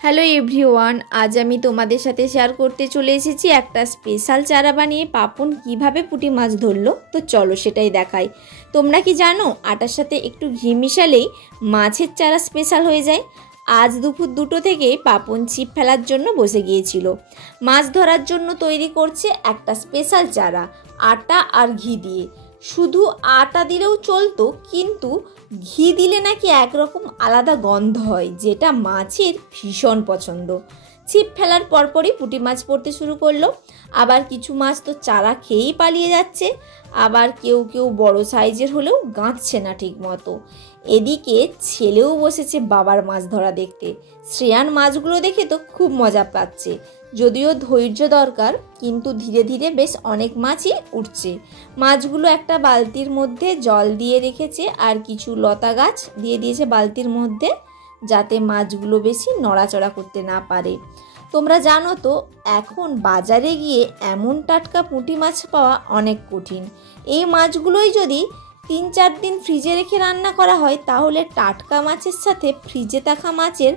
Hello everyone, আজ আমি তোমাদের সাথে শেয়ার করতে চলে এসেছি একটা স্পেশাল চারা বানিয়ে পাপন কিভাবে পুঁটি মাছ ধরলো। তো চলো সেটাই দেখাই। তোমরা কি জানো আটার সাথে একটু ঘি মিশালেই মাছের চারা স্পেশাল হয়ে যায়। আজ দুপুর 2টো থেকে পাপন ছিপ ফেলার জন্য বসে গিয়েছিল। মাছ ধরার জন্য তৈরি করছে একটা স্পেশাল চারা আটা আর ঘি দিয়ে। শুধু আটা দিলেও চলতো, কিন্তু ঘি দিলে নাকি একরকম আলাদা গন্ধ হয়, যেটা মাছের ভীষণ পছন্দ। ছিপ ফেলার পরপরই পুঁটি মাছ পড়তে শুরু করলো। আবার কিছু মাছ তো চারা খেয়েই পালিয়ে যাচ্ছে, আবার কেউ কেউ বড় সাইজের হলেও গাঁথছে না ঠিক মতো। এদিকে ছেলেও বসেছে বাবার মাছ ধরা দেখতে। শ্রেয়ান মাছগুলো দেখে তো খুব মজা পাচ্ছে। যদিও ধৈর্য দরকার, কিন্তু ধীরে ধীরে বেশ অনেক মাছই উঠছে। মাছগুলো একটা বালতির মধ্যে জল দিয়ে রেখেছে আর কিছু লতা গাছ দিয়ে দিয়েছে বালতির মধ্যে, যাতে মাছগুলো বেশি নড়াচড়া করতে না পারে। তোমরা জানো তো এখন বাজারে গিয়ে এমন টাটকা পুঁটি মাছ পাওয়া অনেক কঠিন। এই মাছগুলোই যদি 3-4 দিন ফ্রিজে রেখে রান্না করা হয়, তাহলে টাটকা মাছের সাথে ফ্রিজে থাকা মাছের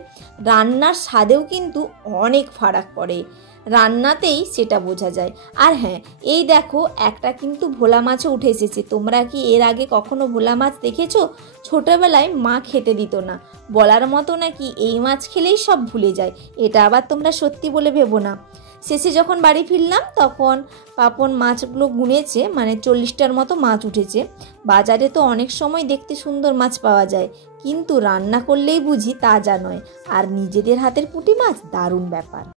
রান্নার স্বাদেও কিন্তু অনেক ফারাক পড়ে। রান্নাতেই সেটা বোঝা যায়। আর হ্যাঁ, এই দেখো একটা কিন্তু ভোলা মাছও উঠে এসেছে। তোমরা কি এর আগে কখনো ভোলা মাছ দেখেছো? ছোটবেলায় মা খেতে দিত না, বলার মতো নাকি এই মাছ খেলেই সব ভুলে যায়। এটা আবার তোমরা সত্যি বলে ভেবো না। শেষে যখন বাড়ি ফিরলাম তখন পাপন মাছগুলো গুনেছে, মানে 40টার মতো মাছ উঠেছে। বাজারে তো অনেক সময় দেখতে সুন্দর মাছ পাওয়া যায়, কিন্তু রান্না করলেই বুঝি তাজা নয়। আর নিজেদের হাতের পুঁটি মাছ দারুণ ব্যাপার।